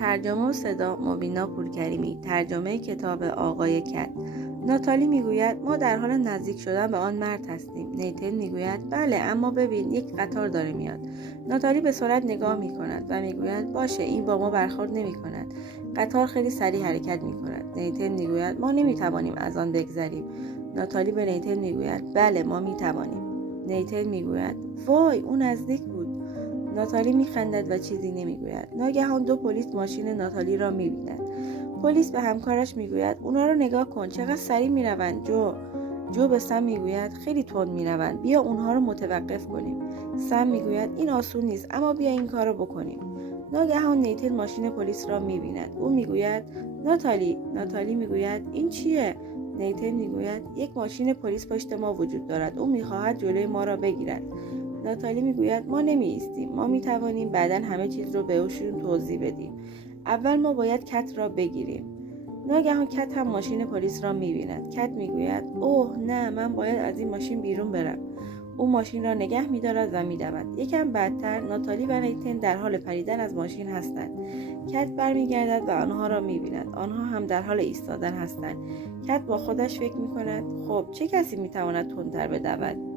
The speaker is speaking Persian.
ترجمه و صدا مبینا پورکریمی. ترجمه کتاب آقای کت. ناتالی میگوید ما در حال نزدیک شدن به آن مرد هستیم. نیتن میگوید بله، اما ببین یک قطار داره میاد. ناتالی به سرعت نگاه میکند و میگوید باشه، این با ما برخورد نمیکند. قطار خیلی سریع حرکت میکند. نیتن میگوید ما نمیتوانیم از آن بگذریم. ناتالی به نیتن میگوید بله ما میتوانیم. نیتن میگوید وای اون نزدیک بود. ناتالی میخندد و چیزی نمیگوید. ناگهان دو پلیس ماشین ناتالی را میبینند. پلیس به همکارش میگوید اونا رو نگاه کن چقدر سریع میروند. جو به سم میگوید خیلی تند میروند، بیا اونها رو متوقف کنیم. سم میگوید این آسون نیست، اما بیا این کار رو بکنیم. ناگهان نیتن ماشین پلیس را میبیند. او میگوید ناتالی میگوید این چیه؟ نیتن میگوید یک ماشین پلیس پشت ما وجود دارد، او میخواهد جلوی ما را بگیرد. ناتالی میگوید ما نمی ایستیم، ما میتوانیم بعداً همه چیز رو بهشون توضیح بدیم. اول ما باید کت را بگیریم. ناگهان کت هم ماشین پلیس را میبیند. کت میگوید اوه نه، من باید از این ماشین بیرون برم. او ماشین را نگه میدارد و میدود. یکم بعدتر ناتالی و نیتن در حال پریدن از ماشین هستند. کت برمیگردد و آنها را میبیند. آنها هم در حال ایستادن هستند. کت با خودش فکر میکند خب چه کسی میتواند تندتر بدود؟